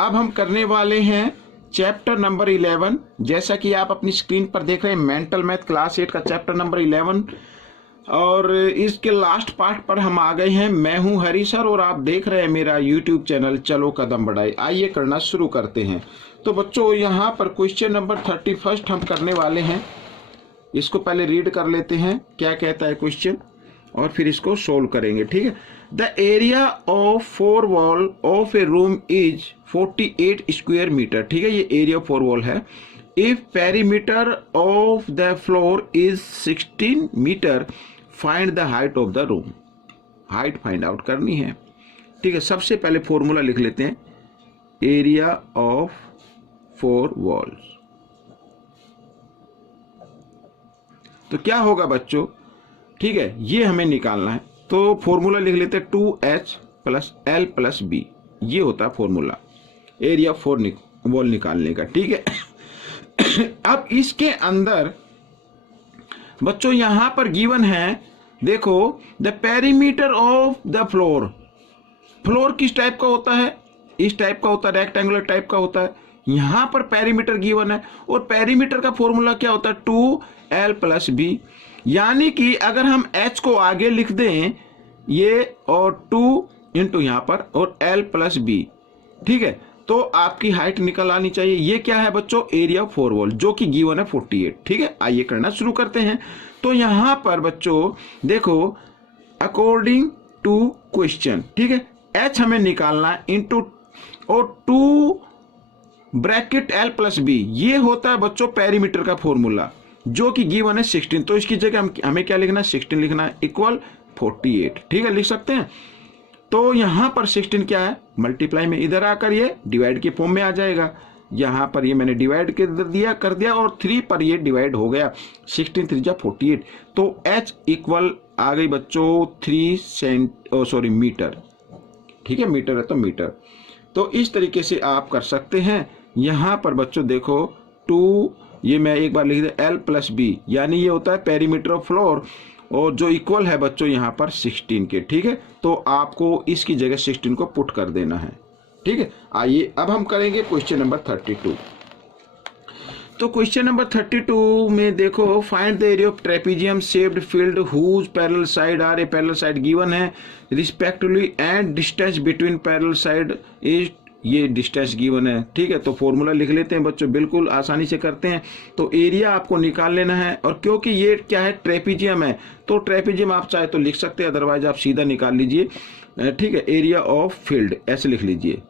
अब हम करने वाले हैं चैप्टर नंबर 11। जैसा कि आप अपनी स्क्रीन पर देख रहे हैं, मेंटल मैथ क्लास 8 का चैप्टर नंबर 11, और इसके लास्ट पार्ट पर हम आ गए हैं। मैं हूं हरी सर और आप देख रहे हैं मेरा यूट्यूब चैनल चलो कदम बढ़ाए। आइए करना शुरू करते हैं। तो बच्चों यहाँ पर क्वेश्चन नंबर 31 हम करने वाले हैं। इसको पहले रीड कर लेते हैं क्या कहता है क्वेश्चन, और फिर इसको सोल्व करेंगे। ठीक है। The area of 4 wall of a room is 48 square metre. ठीक है, ये एरिया ऑफ 4 वॉल है। If perimeter of the floor is 16 metre, find the height of the room. Height find out करनी है। ठीक है, सबसे पहले फॉर्मूला लिख लेते हैं। एरिया ऑफ 4 वॉल्स, तो क्या होगा बच्चों? ठीक है, ये हमें निकालना है। तो फॉर्मूला लिख लेते हैं 2h plus l plus b। ये होता है फॉर्मूला एरिया 4 वॉल निकालने का। ठीक है। अब इसके अंदर बच्चों यहां पर गिवन है, देखो, the perimeter of the floor. Floor किस टाइप का होता है? इस टाइप का होता है, रेक्टेंगुलर टाइप का होता है। यहां पर पेरीमीटर गिवन है और पेरीमीटर का फॉर्मूला क्या होता है? 2l plus b। यानी कि अगर हम h को आगे लिख दें ये, और 2 इंटू यहां पर और l प्लस b, ठीक है, तो आपकी हाइट निकल आनी चाहिए। ये क्या है बच्चों? एरिया 4 वॉल, जो कि गिवन है 48। ठीक है, आइए करना शुरू करते हैं। तो यहां पर बच्चों देखो, अकॉर्डिंग टू क्वेश्चन, ठीक है, h हमें निकालना है इंटू और 2 ब्रैकेट l प्लस b। ये होता है बच्चों पेरीमीटर का फॉर्मूला, जो कि गिवन है 16। तो इसकी जगह हमें क्या लिखना है? 16 लिखना है, इक्वल 48। ठीक है, लिख सकते हैं। तो यहां पर 16 क्या है? मल्टीप्लाई में इधर आकर ये डिवाइड के फॉर्म में आ जाएगा। यहां पर ये मैंने डिवाइड कर दिया और 3 पर ये डिवाइड हो गया। 16 3 जा 48। तो h इक्वल आ गई बच्चों 3 मीटर। ठीक है, मीटर है तो मीटर। तो इस तरीके से आप कर सकते हैं। यहां पर बच्चों देखो 2, ये मैं एक बार लिख दिया, l प्लस b, यानी ये होता है पेरीमीटर ऑफ फ्लोर, और जो इक्वल है बच्चों यहाँ पर 16 के। ठीक है, तो आपको इसकी जगह 16 को पुट कर देना है। ठीक है, आइए अब हम करेंगे क्वेश्चन नंबर 32। तो क्वेश्चन नंबर 32 में देखो, find the area of trapezium shaped field whose parallel side are a parallel side given है respectively and distance between parallel side is, ये डिस्टेंस गिवन है। ठीक है, तो फॉर्मूला लिख लेते हैं बच्चों, बिल्कुल आसानी से करते हैं। तो एरिया आपको निकाल लेना है, और क्योंकि ये क्या है? ट्रेपीजियम है, तो ट्रेपीजियम आप चाहे तो लिख सकते हैं, अदरवाइज आप सीधा निकाल लीजिए। ठीक है, एरिया ऑफ फील्ड ऐसे लिख लीजिए।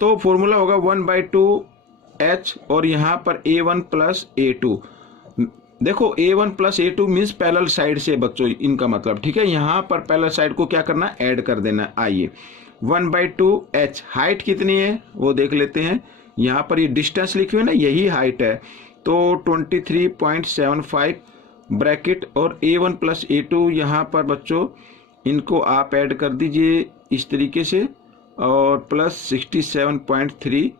तो फॉर्मूला होगा 1/2h, और यहां पर a1 प्लस a2। देखो a1 plus a2 means parallel side से बच्चों इनका मतलब। ठीक है, यहां पर पैरेलल साइड को क्या करना है? ऐड कर देना। आइए 1/2h, हाइट कितनी है वो देख लेते हैं। यहाँ पर ये डिस्टेंस लिखी हुई है ना, यही हाइट है, तो 23.75 ब्रैकेट और a1 प्लस a2 यहाँ पर बच्चों इनको आप ऐड कर दीजिए इस तरीके से, और प्लस 67.3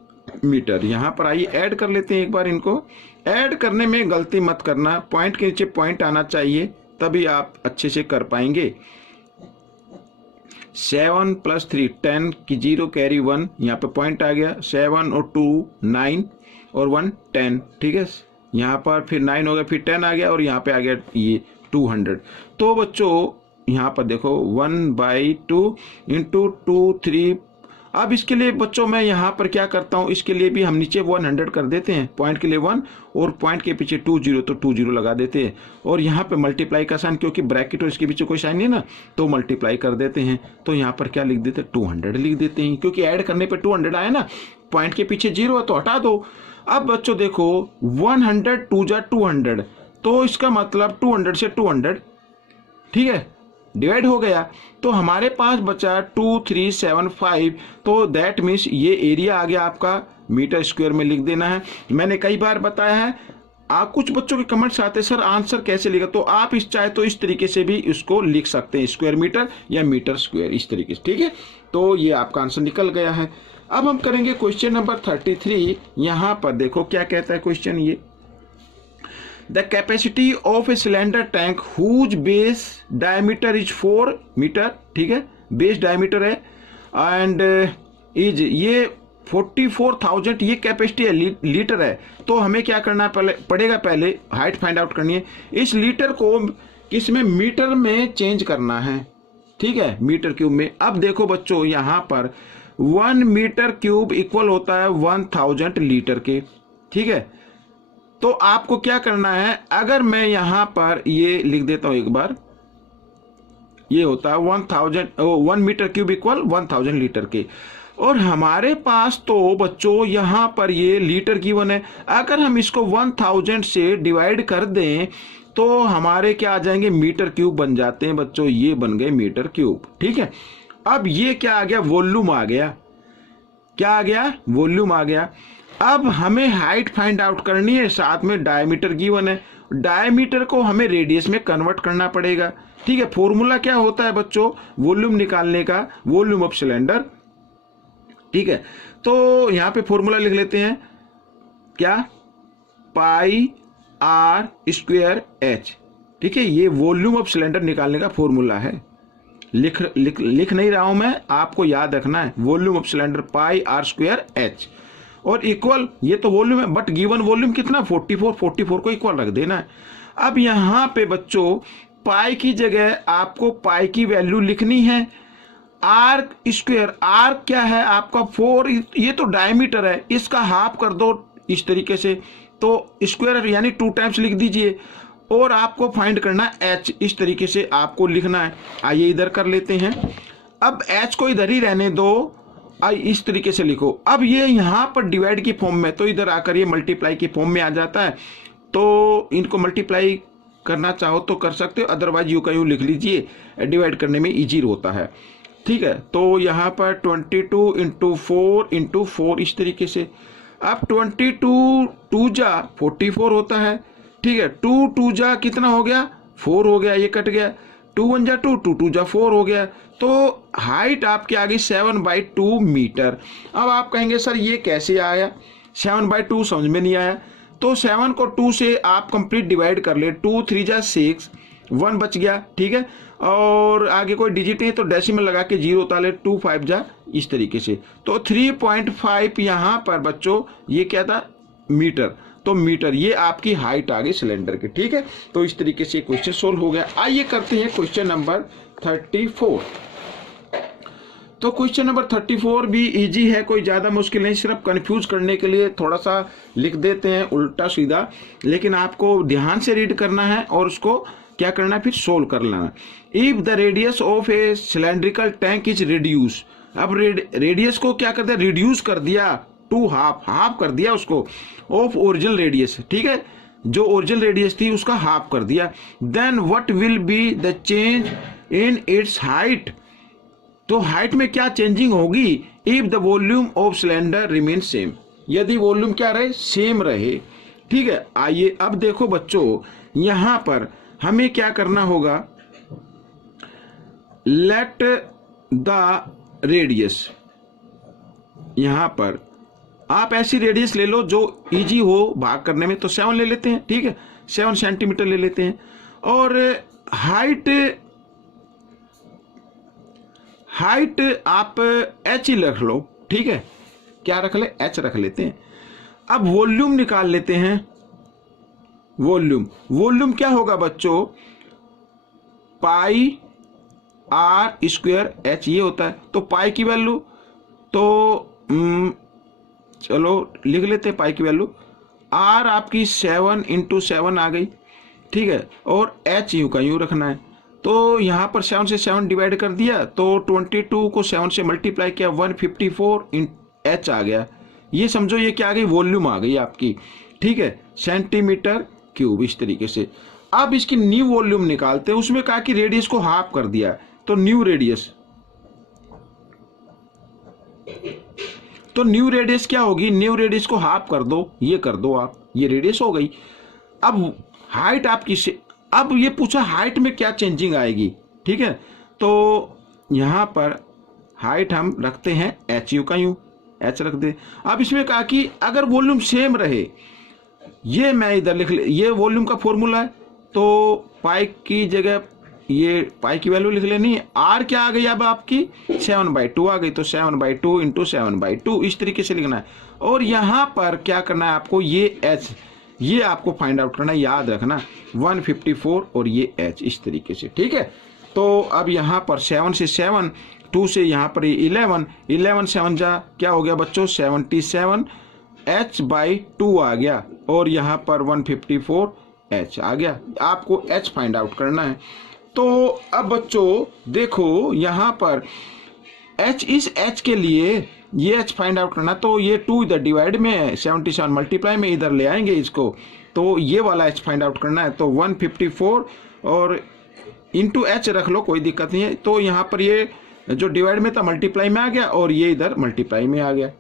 मीटर। यहाँ पर आइए ऐड कर लेते हैं एक बार। इनको ऐड करने में गलती मत करना, पॉइंट के नीचे पॉइंट आना चाहिए, तभी आप अच्छे से कर पाएंगे। 7 प्लस 3 10 की 0 कैरी 1, यहाँ पे पॉइंट आ गया। 7 और 2 9 और 1 10। ठीक है, यहाँ पर फिर 9 हो गया, फिर 10 आ गया, और यहाँ पे आ गया ये 200। तो बच्चों यहाँ पर देखो 1/2 इंटू 2 3। अब इसके लिए बच्चों मैं यहाँ पर क्या करता हूँ, इसके लिए भी हम नीचे 100 कर देते हैं, पॉइंट के लिए 1 और पॉइंट के पीछे 20, तो 20 लगा देते हैं। और यहाँ पे मल्टीप्लाई का साइन, क्योंकि ब्रैकेट और इसके पीछे कोई साइन नहीं ना, तो मल्टीप्लाई कर देते हैं। तो यहाँ पर क्या लिख देते हैं? 200 लिख देते हैं, क्योंकि ऐड करने पे 200 आया ना, पॉइंट के पीछे 0 है तो हटा दो। अब बच्चों देखो 100 2 जा 200, तो इसका मतलब 200 से 200, ठीक है, डिवाइड हो गया। तो हमारे पास बचा 2375। तो दैट मीन्स ये एरिया आ गया आपका मीटर स्क्वायर में लिख देना है। मैंने कई बार बताया है, कुछ बच्चों के कमेंट्स आते हैं सर आंसर कैसे लिखा, तो आप इस चाहे तो इस तरीके से भी इसको लिख सकते हैं, स्क्वायर मीटर या मीटर स्क्वायर, इस तरीके से। ठीक है, तो ये आपका आंसर निकल गया है। अब हम करेंगे क्वेश्चन नंबर 33। यहां पर देखो क्या कहता है क्वेश्चन ये, the capacity of a cylinder tank whose base diameter is 4 metre. ठीक है, बेस डायमीटर है, एंड इज, ये 44,000 ये कैपेसिटी है, लीटर है। तो हमें क्या करना पड़ेगा, पहले हाइट फाइंड आउट करनी है। इस लीटर को किस में, मीटर में चेंज करना है, ठीक है, मीटर क्यूब में। अब देखो बच्चों यहाँ पर 1 मीटर क्यूब इक्वल होता है 1000 लीटर के, ठीक है। तो आपको क्या करना है, अगर मैं यहां पर ये लिख देता हूं एक बार, ये होता है 1 मीटर क्यूब इक्वल 1000 लीटर के। और हमारे पास तो बच्चों यहां पर ये लीटर गिवन है, अगर हम इसको 1000 से डिवाइड कर दें तो हमारे क्या आ जाएंगे, मीटर क्यूब बन जाते हैं बच्चों, ये बन गए मीटर क्यूब, ठीक है। अब ये क्या आ गया, वॉल्यूम आ गया, क्या आ गया, वॉल्यूम आ गया। अब हमें हाइट फाइंड आउट करनी है, साथ में डायमीटर गिवन है, डायमीटर को हमें रेडियस में कन्वर्ट करना पड़ेगा, ठीक है। फॉर्मूला क्या होता है बच्चों, वॉल्यूम निकालने का, वॉल्यूम ऑफ सिलेंडर, ठीक है। तो यहां पे फॉर्मूला लिख लेते हैं, क्या, पाई आर स्क्वायर एच, ठीक है। ये वॉल्यूम ऑफ सिलेंडर निकालने का फॉर्मूला है, लिख नहीं रहा हूं मैं, आपको याद रखना है, volume of cylinder pi R square H, और इक्वल, ये तो वॉल्यूम है बट गिवन वॉल्यूम कितना, 44 को इक्वल रख देना है। अब यहां पे बच्चों पाई की जगह आपको पाई की वैल्यू लिखनी है, आर स्क्वायर, आर क्या है आपका 4, ये तो डायमीटर है, इसका हाफ कर दो इस तरीके से, तो स्क्वायर यानी 2 टाइम्स लिख दीजिए, और आपको फाइंड करना एच, इस तरीके से आपको लिखना है। आइए इधर कर लेते हैं, अब एच को इधर ही रहने दो, इस तरीके से लिखो। अब ये यहां पर डिवाइड की फॉर्म में, तो इधर आकर ये मल्टीप्लाई की फॉर्म में आ जाता है, तो इनको मल्टीप्लाई करना चाहो तो कर सकते हो, अदरवाइज यू का यूं लिख लीजिए, डिवाइड करने में इजी होता है, ठीक है। तो यहां पर 22 इंटू 4 इस तरीके से। अब 22 2 जा 44 होता है, ठीक है। 2 2 जा कितना हो गया, 4 हो गया, ये कट गया, 2 1 जा 2 2 2 जा 4 हो गया। तो हाइट आपकी आ गई 7/2 मीटर। अब आप कहेंगे सर ये कैसे आया, 7/2 समझ में नहीं आया। तो 7 को 2 से आप कंप्लीट डिवाइड कर ले, 2 3 जा 6, 1 बच गया, ठीक है। और आगे कोई डिजिट नहीं तो डेसिमल लगा के 0 उतार ले, 2 5 जा, इस तरीके से। तो 3.5 यहाँ पर बच्चों ये क्या था, मीटर, तो मीटर, ये आपकी हाइट आ गई सिलेंडर की, ठीक है। तो इस तरीके से क्वेश्चन सोल्व हो गया। आइए करते हैं क्वेश्चन नंबर 34। तो क्वेश्चन नंबर 34 भी इजी है, कोई ज्यादा मुश्किल नहीं, सिर्फ कंफ्यूज करने के लिए थोड़ा सा लिख देते हैं उल्टा सीधा, लेकिन आपको ध्यान से रीड करना है और उसको क्या करना है, फिर सोल्व कर लेना। If the radius of A cylindrical tank is reduce, अब रेडियस को क्या कर दिया, रिड्यूस कर दिया टू हाफ कर दिया उसको, ऑफ ओरिजिनल रेडियस, ठीक है, जो ओरिजिनल रेडियस थी उसका हाफ कर दिया। Then what will be the change in its height, तो हाइट में क्या चेंजिंग होगी, if the volume of cylinder remain same, यदि वॉल्यूम क्या रहे, सेम रहे, ठीक है। आइए अब देखो बच्चों यहां पर हमें क्या करना होगा, लेट द रेडियस, यहां पर आप ऐसी रेडियस ले लो जो इजी हो भाग करने में, तो 7 ले लेते हैं, ठीक है, 7 सेंटीमीटर ले लेते हैं। और हाइट आप h ही रख लो, ठीक है, क्या रख ले, h रख लेते हैं। अब वॉल्यूम निकाल लेते हैं, वॉल्यूम क्या होगा बच्चों, पाई आर स्क्वायर एच, ये होता है। तो पाई की वैल्यू तो चलो लिख लेते हैं, पाई की वैल्यू, आर आपकी 7 × 7 आ गई, ठीक है, और एच यू का यूं रखना है। तो यहां पर 7 से 7 डिवाइड कर दिया, तो 22 को 7 से मल्टीप्लाई किया, 154 एच आ गया। ये समझो ये क्या आ गई, वॉल्यूम आ गई आपकी, ठीक है, सेंटीमीटर क्यूब, इस तरीके से। अब इसकी न्यू वॉल्यूम निकालते हैं, उसमें कहा कि रेडियस को हाफ कर दिया, तो न्यू रेडियस, तो न्यू रेडियस क्या होगी, न्यू रेडियस को हाफ कर दो, ये कर दो आप, ये रेडियस हो गई। अब हाइट आपकी से, अब ये पूछा हाइट में क्या चेंजिंग आएगी, ठीक है। तो यहां पर हाइट हम रखते हैं एच यू का, यूं एच रख दे। अब इसमें कहा कि अगर वॉल्यूम सेम रहे, ये मैं इधर लिख ले, ये वॉल्यूम का फॉर्मूला है, तो पाई की जगह ये पाई की वैल्यू लिख लेनी है। आर क्या आ गई अब आपकी 7/2 आ गई, तो 7/2 इंटू 7/2 इस तरीके से लिखना है। और यहाँ पर क्या करना है आपको, ये एच ये आपको फाइंड आउट करना है, याद रखना 154 और ये एच इस तरीके से, ठीक है। तो अब यहाँ पर 7 से 7, 2 से यहाँ पर 11, 11 7 जा क्या हो गया बच्चों 77 h/2 आ गया, और यहाँ पर 154 h आ गया। आपको h फाइंड आउट करना है। तो अब बच्चों देखो यहाँ पर h, इस h के लिए ये h फाइंड आउट करना, तो ये 2 इधर डिवाइड में है, 77 मल्टीप्लाई में इधर ले आएंगे इसको, तो ये वाला h फाइंड आउट करना है। तो 154 और इंटू h रख लो, कोई दिक्कत नहीं है। तो यहाँ पर ये जो डिवाइड में था मल्टीप्लाई में आ गया, और ये इधर मल्टीप्लाई में आ गया,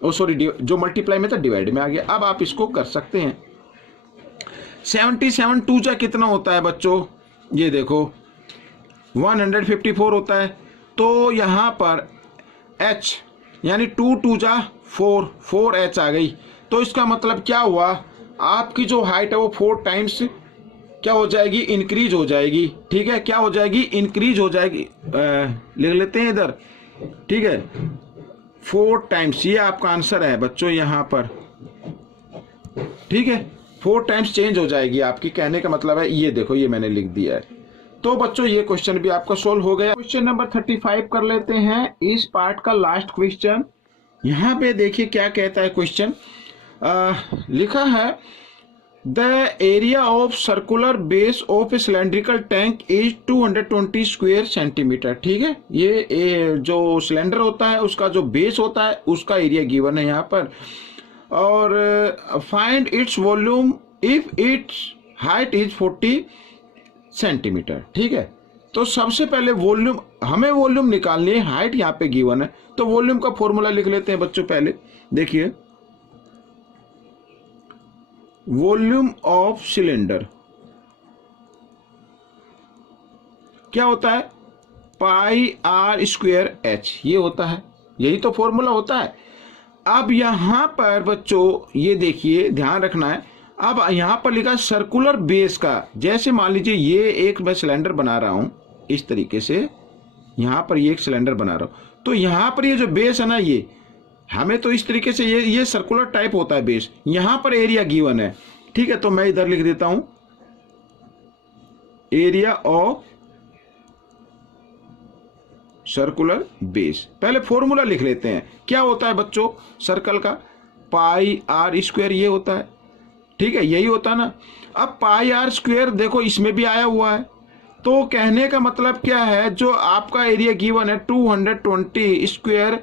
ओ सॉरी जो मल्टीप्लाई में था डिवाइड में आ गया। अब आप इसको कर सकते हैं। 77 2 जा कितना होता है बच्चों, ये देखो 154 होता है। तो यहाँ पर h यानी 2 2 जा 4h आ गई। तो इसका मतलब क्या हुआ, आपकी जो हाइट है वो 4 टाइम्स क्या हो जाएगी, इंक्रीज हो जाएगी, ठीक है। क्या हो जाएगी, इंक्रीज हो जाएगी, लिख लेते हैं इधर, ठीक है। 4 टाइम्स ये आपका आंसर है बच्चों यहाँ पर, ठीक है। 4 टाइम्स चेंज हो जाएगी आपकी, कहने का मतलब है ये देखो, ये मैंने लिख दिया है। तो बच्चों ये क्वेश्चन भी आपका सोल्व हो गया। क्वेश्चन नंबर 35 कर लेते हैं, इस पार्ट का लास्ट क्वेश्चन। यहाँ पे देखिए क्या कहता है क्वेश्चन, लिखा है the area of circular base of A cylindrical tank is 220 square centimetre, ठीक है। ये जो सिलेंडर होता है उसका जो बेस होता है उसका एरिया गिवन है यहाँ पर, और find its volume if it's height is 40 centimetre, ठीक है। तो सबसे पहले वॉल्यूम, हमें वॉल्यूम निकालनी है, हाइट यहाँ पे गिवन है, तो वॉल्यूम का फॉर्मूला लिख लेते हैं बच्चों। पहले देखिए वॉल्यूम ऑफ सिलेंडर क्या होता है, πr²h ये होता है, यही तो फॉर्मूला होता है। अब यहां पर बच्चों ये देखिए ध्यान रखना है, अब यहां पर लिखा सर्कुलर बेस का, जैसे मान लीजिए ये एक मैं सिलेंडर बना रहा हूं इस तरीके से, यहां पर ये एक सिलेंडर बना रहा हूं, तो यहां पर ये जो बेस है ना, ये हमें तो इस तरीके से ये सर्कुलर टाइप होता है बेस, यहां पर एरिया गिवन है, ठीक है। तो मैं इधर लिख देता हूं एरिया ऑफ सर्कुलर बेस। पहले फॉर्मूला लिख लेते हैं, क्या होता है बच्चों सर्कल का, πr² ये होता है, ठीक है, यही होता है ना। अब πr² देखो इसमें भी आया हुआ है, तो कहने का मतलब क्या है, जो आपका एरिया गिवन है 220 स्क्वायर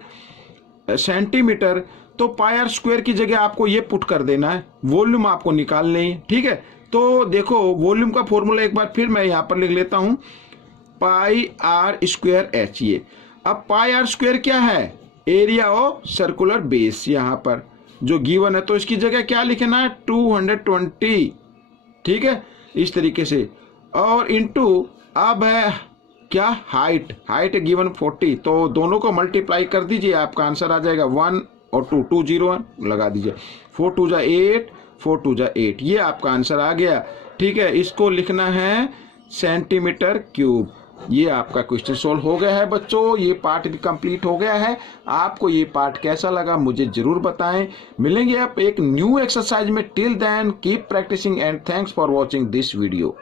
सेंटीमीटर, तो πr² की जगह आपको ये पुट कर देना है, वॉल्यूम आपको निकालना है, ठीक है। तो देखो वॉल्यूम का फॉर्मूला एक बार फिर मैं यहाँ पर लिख लेता हूँ, πr²h ये। अब πr² क्या है, एरिया ऑफ सर्कुलर बेस, यहाँ पर जो गिवन है, तो इसकी जगह क्या लिखना है 220, ठीक है, इस तरीके से, और इंटू अब है क्या हाइट गिवन 40, तो दोनों को मल्टीप्लाई कर दीजिए, आपका आंसर आ जाएगा 1 और 2 2 0 लगा दीजिए, 4 2 जा 8, 4 2 जा 8, ये आपका आंसर आ गया, ठीक है। इसको लिखना है सेंटीमीटर क्यूब। ये आपका क्वेश्चन सोल्व हो गया है बच्चों, ये पार्ट भी कंप्लीट हो गया है। आपको ये पार्ट कैसा लगा मुझे जरूर बताएं। मिलेंगे आप एक न्यू एक्सरसाइज में, till then keep practising and thanks for watching this video.